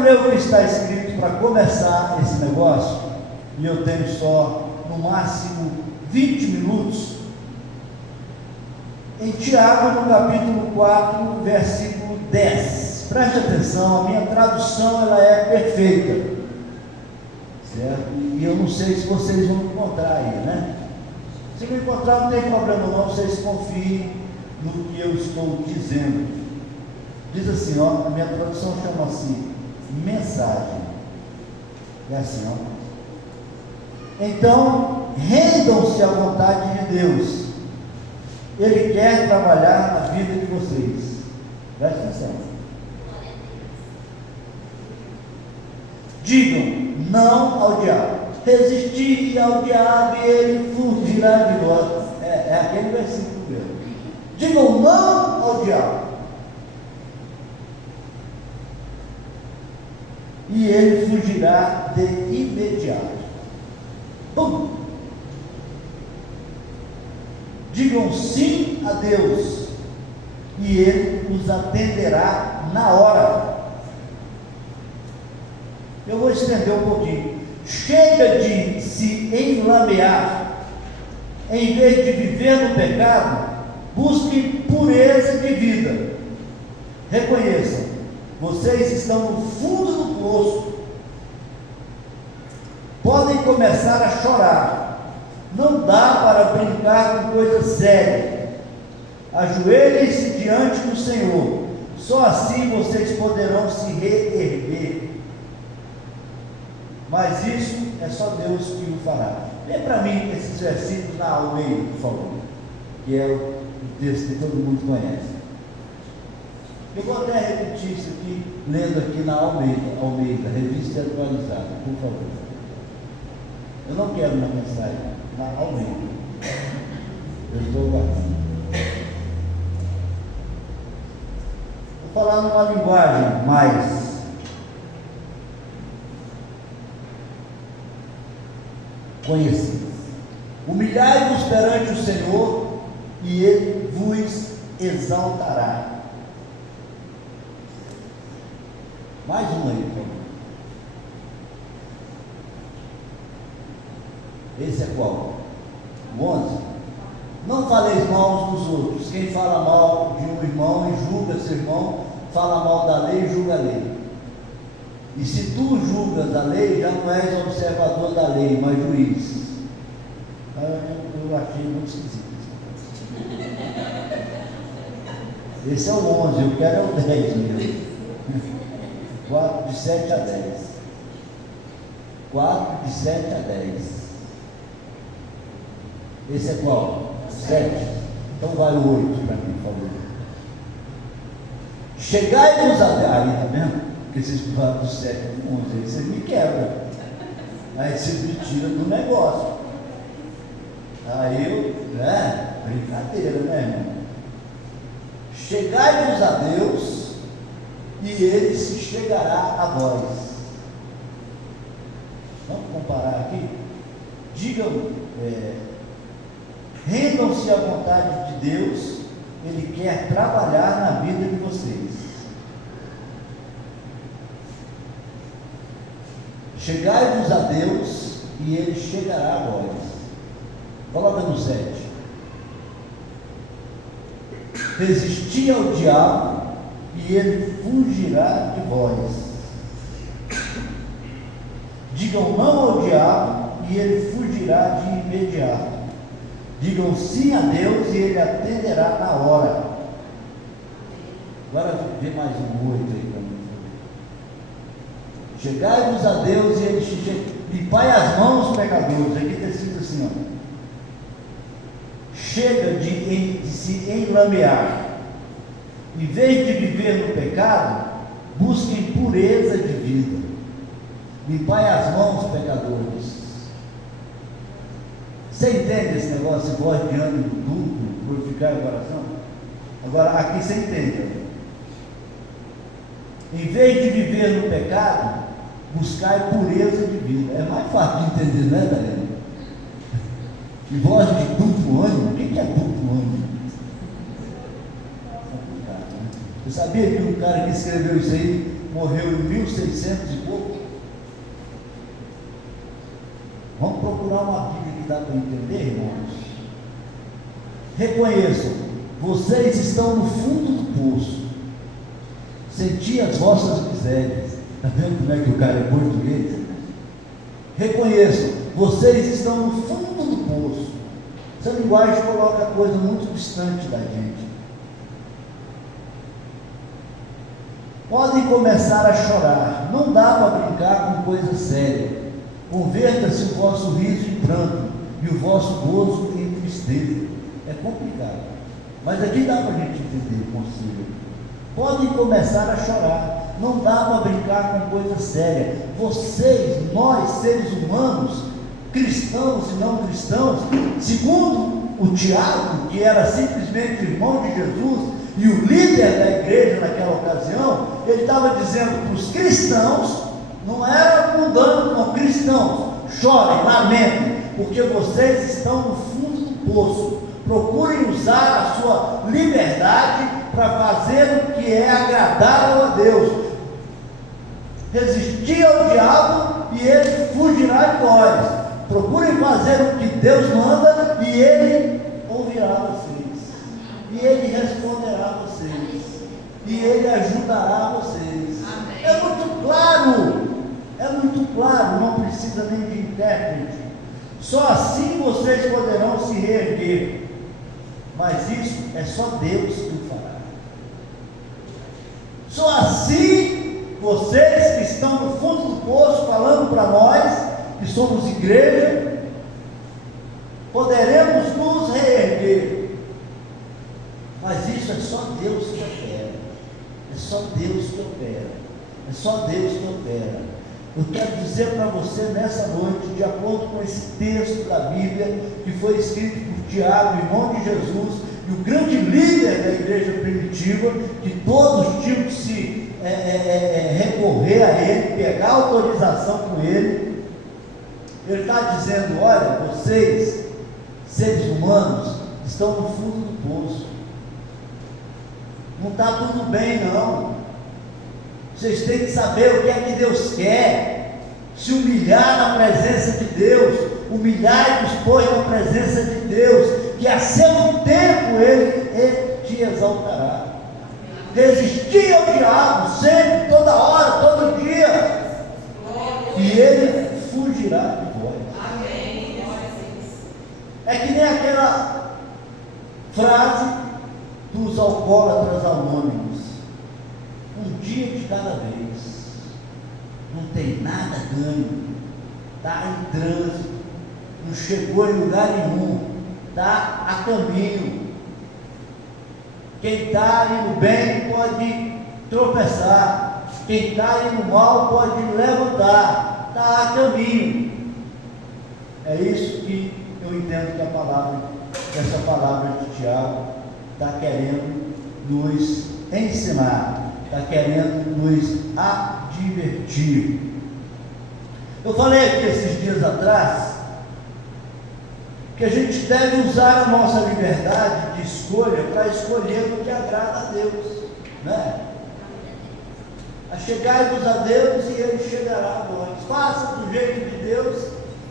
quero ler o que está escrito para começar esse negócio, e eu tenho só, no máximo, 20 minutos, em Tiago, no capítulo 4, versículo 10. Preste atenção, a minha tradução ela é perfeita, certo? E eu não sei se vocês vão encontrar aí, né? Se não encontrar, não tem problema não, vocês confiem no que eu estou dizendo. Diz assim, ó, a minha tradução chama assim, mensagem. É assim, ó. Então, rendam-se à vontade de Deus. Ele quer trabalhar na vida de vocês. Presta atenção. Digam não ao diabo. Resistir ao diabo e ele fugirá de vós. É aquele versículo mesmo. Digam não ao diabo. E ele fugirá de imediato. Bum! Digam sim a Deus, e Ele os atenderá na hora. Eu vou estender um pouquinho. Chega de se enlamear, em vez de viver no pecado, busquem pureza de vida. Reconheçam, vocês estão no fundo do poço. Podem começar a chorar. Não dá para brincar com coisa séria. Ajoelhem-se diante do Senhor. Só assim vocês poderão se reerguer. Mas isso é só Deus que o fará. Lê para mim esses versículos na Almeida, por favor, que é o texto que todo mundo conhece. Eu vou até repetir isso aqui, lendo aqui na Almeida, revista atualizada, por favor. Eu não quero uma mensagem na Almeida. Eu estou guardando. Vou falar numa linguagem mais conhecida. Humilhai-vos perante o Senhor e Ele vos exaltará. Mais um aí, por favor. Esse é qual? O 11. Não faleis mal uns dos outros. Quem fala mal de um irmão e julga seu irmão, fala mal da lei e julga a lei. E se tu julgas a lei, já não és observador da lei, mas juiz. Eu achei muito esquisito. Esse é o 11, eu quero é o 10 mesmo. 4 de 7 a 10. 4 de 7 a 10. Esse é qual? 7. Então vai o 8 para mim, por favor. Chegai-vos a Deus. Aí, tá vendo? Porque vocês falam do 7 ao 11, aí vocês me quebram. Aí vocês me tiram do negócio. Aí eu, brincadeira, né, irmão? Chegai-vos a Deus, e Ele se chegará a vós. Vamos comparar aqui? Digam, rendam-se à vontade de Deus, Ele quer trabalhar na vida de vocês. Chegai-vos a Deus, e Ele chegará a vós. Coloca no 7. Resisti ao diabo, e ele fugirá de vós. Digam não ao diabo, e ele fugirá de imediato. Digam sim a Deus, e ele atenderá na hora. Agora vê mais um 8 aí para mim. Chegai-vos a Deus, e ele chega. Limpai as mãos, pecadores. Aqui está escrito assim, ó. Chega de se enlamear. Em vez de viver no pecado, busquem pureza de vida. Limpai as mãos, pecadores. Você entende esse negócio de voz de ânimo duplo, purificar o coração? Agora, aqui você entende. Em vez de viver no pecado, buscai pureza de vida. É mais fácil de entender, né, Daniel? E voz de duplo ânimo? O que é duplo ânimo? Você sabia que o cara que escreveu isso aí morreu em 1600 e pouco. Vamos procurar uma Bíblia que dá para entender, irmãos. Reconheçam, vocês estão no fundo do poço. Senti as vossas misérias. Está vendo como é que o cara é português? Reconheçam, vocês estão no fundo do poço. Essa linguagem coloca a coisa muito distante da gente. Podem começar a chorar, não dá para brincar com coisa séria. Converta-se o vosso riso em pranto e o vosso gozo em tristeza. É complicado, mas aqui dá para a gente entender o conselho. Podem começar a chorar, não dá para brincar com coisa séria. Vocês, nós, seres humanos, cristãos e não cristãos, segundo o Tiago, que era simplesmente irmão de Jesus e o líder da igreja naquela ocasião, ele estava dizendo para os cristãos, não era mudando, não, cristãos, chorem, lamentem, porque vocês estão no fundo do poço. Procurem usar a sua liberdade para fazer o que é agradável a Deus. Resistir ao diabo e ele fugirá de nós. Procurem fazer o que Deus manda e ele ouvirá vocês. E ele responderá a vocês. E ele ajudará vocês. Amém. É muito claro, não precisa nem de intérprete. Só assim vocês poderão se reerguer. Mas isso é só Deus que o fará. Só assim vocês que estão no fundo do poço, falando para nós, que somos igreja, poderemos nos reerguer. Mas isso é só Deus que opera. É só Deus que opera. É só Deus que opera. Eu quero dizer para você nessa noite, de acordo com esse texto da Bíblia, que foi escrito por Tiago, irmão de Jesus, e o grande líder da igreja primitiva, que todos tinham que se recorrer a ele, pegar autorização com ele. Ele está dizendo: olha, vocês, seres humanos, estão no fundo do poço. Não está tudo bem, não. Vocês têm que saber o que é que Deus quer. Se humilhar na presença de Deus, humilhar e vos pôr na presença de Deus, que a seu tempo Ele te exaltará. Resistir ao diabo sempre, toda hora, todo dia, e ele fugirá de vós. É que nem aquela frase dos alcoólatras anônimos: um dia de cada vez. Não tem nada ganho, está em trânsito, não chegou em lugar nenhum, está a caminho. Quem está indo bem pode tropeçar, quem está indo mal pode levantar, está a caminho. É isso que eu entendo que essa palavra de Tiago está querendo nos ensinar, está querendo nos advertir. Eu falei aqui esses dias atrás que a gente deve usar a nossa liberdade de escolha para escolher o que agrada a Deus, né? Achegai-vos a Deus e Ele chegará a vós. Faça do jeito de Deus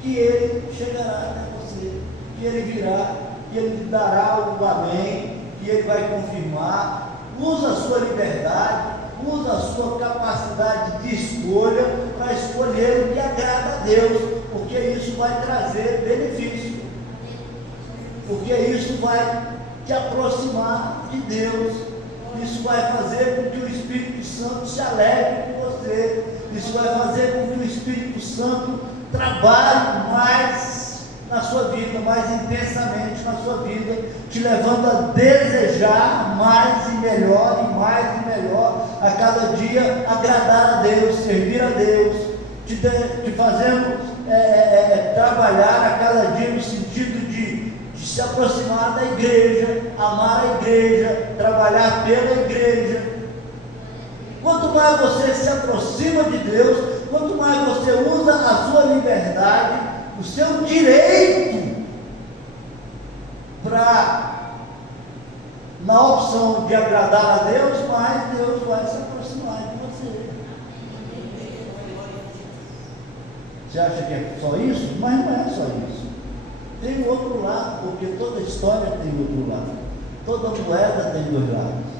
que Ele chegará até você, que Ele virá, que Ele lhe dará o amém, que Ele vai confirmar. Usa a sua liberdade, usa a sua capacidade de escolha para escolher o que agrada a Deus, porque isso vai trazer benefício, porque isso vai te aproximar de Deus, isso vai fazer com que o Espírito Santo se alegre com você, isso vai fazer com que o Espírito Santo trabalhe mais na sua vida, mais intensamente na sua vida, te levando a desejar mais e melhor, a cada dia agradar a Deus, servir a Deus, te fazendo trabalhar a cada dia no sentido de se aproximar da igreja, amar a igreja, trabalhar pela igreja. Quanto mais você se aproxima de Deus, quanto mais você usa a sua liberdade, o seu direito, na opção de agradar a Deus, mais Deus vai se aproximar de você. Você acha que é só isso? Mas não é só isso. Tem o outro lado, porque toda história tem outro lado. Toda moeda tem dois lados.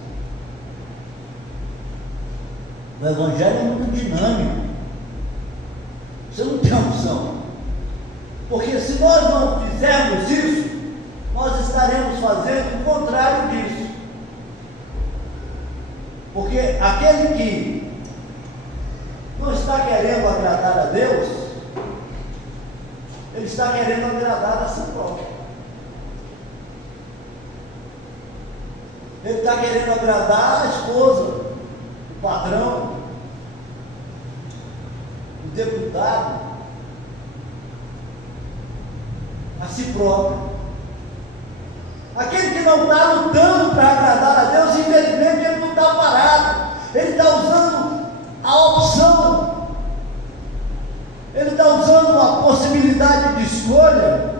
O Evangelho é muito dinâmico. Você não tem opção. Porque se nós não fizermos isso, nós estaremos fazendo o contrário disso. Porque aquele que não está querendo agradar a Deus, ele está querendo agradar a si próprio. Ele está querendo agradar a esposa, o patrão, o deputado, a si próprio. Aquele que não está lutando para agradar a Deus, infelizmente ele não está parado, ele está usando a opção, ele está usando a possibilidade de escolha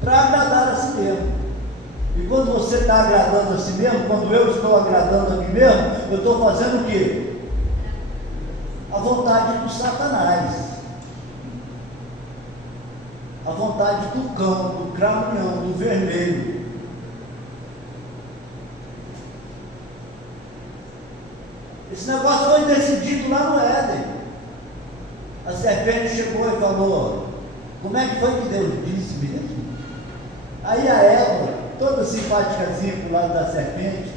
para agradar a si mesmo. E quando você está agradando a si mesmo, quando eu estou agradando a mim mesmo, eu estou fazendo o quê? A vontade do Satanás, a vontade do cão, do cramunhão, do vermelho. Esse negócio foi decidido lá no Éden. A serpente chegou e falou: como é que foi que Deus disse mesmo? Aí a Eva, toda simpaticazinha pro lado da serpente,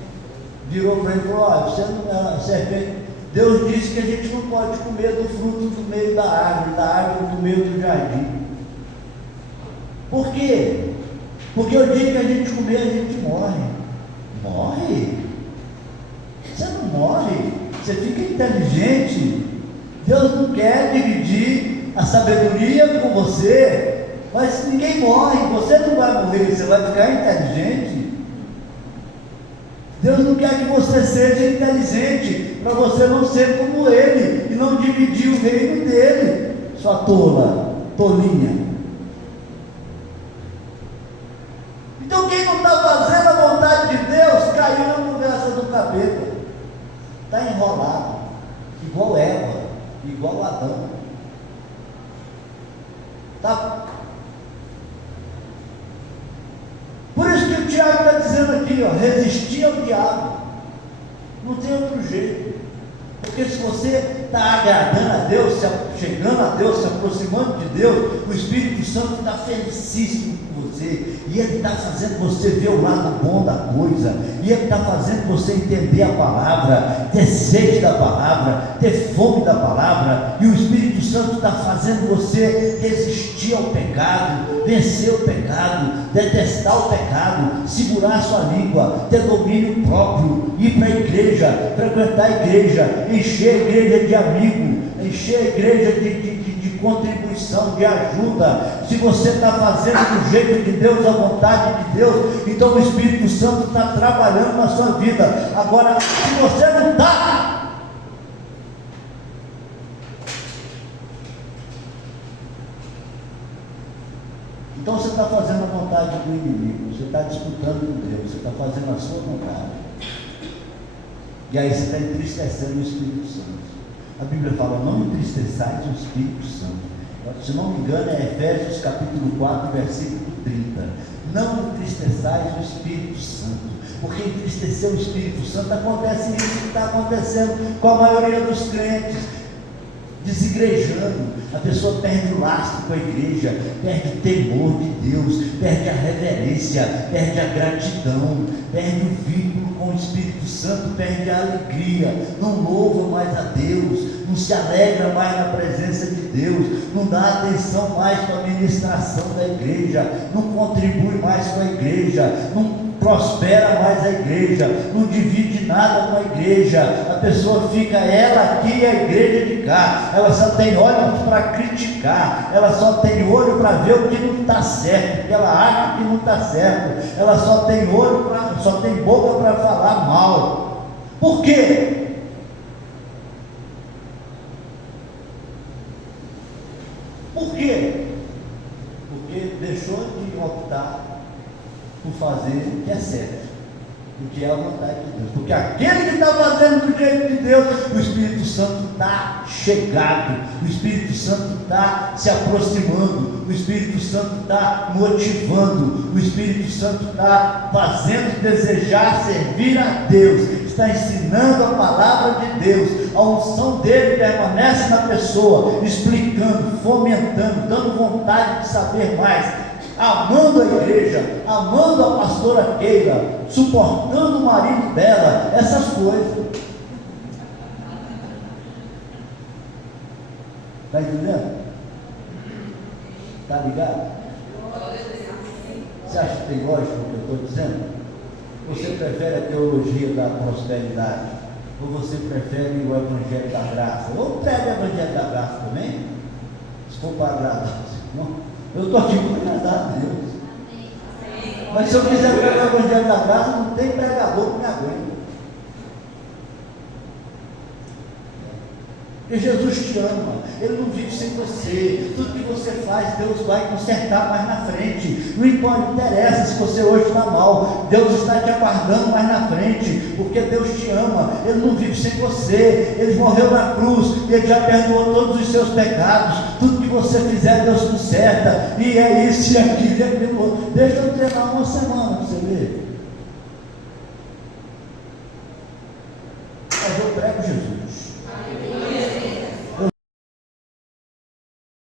virou para ele e falou: olha, você não é a serpente. Deus disse que a gente não pode comer do fruto do meio da árvore do meio do jardim. Por quê? Porque o dia que a gente comer, a gente morre. Morre? Você não morre, você fica inteligente. Deus não quer dividir a sabedoria com você, mas ninguém morre, você não vai morrer, você vai ficar inteligente. Deus não quer que você seja inteligente, para você não ser como Ele, e não dividir o reino dele, sua tolinha. Então quem não está fazendo a vontade de Deus, caiu na conversa do capeta, está enrolado, igual Eva, igual Adão. Tá? Por isso que o Tiago está dizendo aqui, ó, resistir ao diabo. Não tem outro jeito. Porque se você está agradando a Deus, chegando a Deus, se aproximando de Deus, o Espírito Santo está felicíssimo com você, e Ele está fazendo você ver o lado bom da coisa, e Ele está fazendo você entender a palavra, ter sede da palavra, ter fome da palavra, e o Espírito Santo está fazendo você resistir ao pecado, vencer o pecado, detestar o pecado, segurar sua língua, ter domínio próprio, ir para a igreja, frequentar a igreja, encher a igreja de amigo, encher a igreja de contribuição, de ajuda. Se você está fazendo do jeito de Deus, a vontade de Deus, então o Espírito Santo está trabalhando na sua vida. Agora, se você não está, então você está fazendo a vontade do inimigo, você está disputando com Deus, você está fazendo a sua vontade, e aí você está entristecendo o Espírito Santo. A Bíblia fala: não entristeçais o Espírito Santo. Se não me engano é Efésios capítulo 4, versículo 30. Não entristeçais o Espírito Santo, porque entristecer o Espírito Santo acontece isso que está acontecendo com a maioria dos crentes, desigrejando. A pessoa perde o lastro com a igreja, perde o temor de Deus, perde a reverência, perde a gratidão, perde o vínculo com o Espírito Santo, perde a alegria, não louva mais a Deus, não se alegra mais na presença de Deus, não dá atenção mais para a ministração da igreja, não contribui mais com a igreja, não prospera mais a igreja, não divide nada com a igreja. A pessoa fica ela aqui e a igreja de cá, ela só tem olhos para criticar, ela só tem olho para ver o que não está certo, porque ela acha que não está certo, ela só tem só tem boca para falar mal. Por quê? Por quê? Porque deixou de optar por fazer o que é certo. do que é a vontade de Deus. Porque aquele que está fazendo do jeito de Deus, o Espírito Santo está chegado, o Espírito Santo está se aproximando, o Espírito Santo está motivando, o Espírito Santo está fazendo desejar servir a Deus, está ensinando a palavra de Deus, a unção dele permanece na pessoa, explicando, fomentando, dando vontade de saber mais, amando a igreja, amando a pastora Keila, suportando o marido dela, essas coisas. Está entendendo? Está ligado? Você acha que tem lógica o que eu estou dizendo? Você prefere a teologia da prosperidade? Ou você prefere o evangelho da graça? Ou prega o evangelho da graça também? Se for para agradar o Senhor. Eu estou aqui para agradar a Deus. Mas se eu quiser pregar o evangelho da graça, não tem pregador que me aguente. Porque Jesus te ama, Ele não vive sem você, tudo que você faz, Deus vai consertar mais na frente, não interessa se você hoje está mal, Deus está te aguardando mais na frente, porque Deus te ama, Ele não vive sem você, Ele morreu na cruz, e Ele já perdoou todos os seus pecados, tudo que você fizer, Deus conserta, e é isso e aquilo e aquilo outro. Deixa eu treinar uma semana para você ver. Mas eu prego Jesus.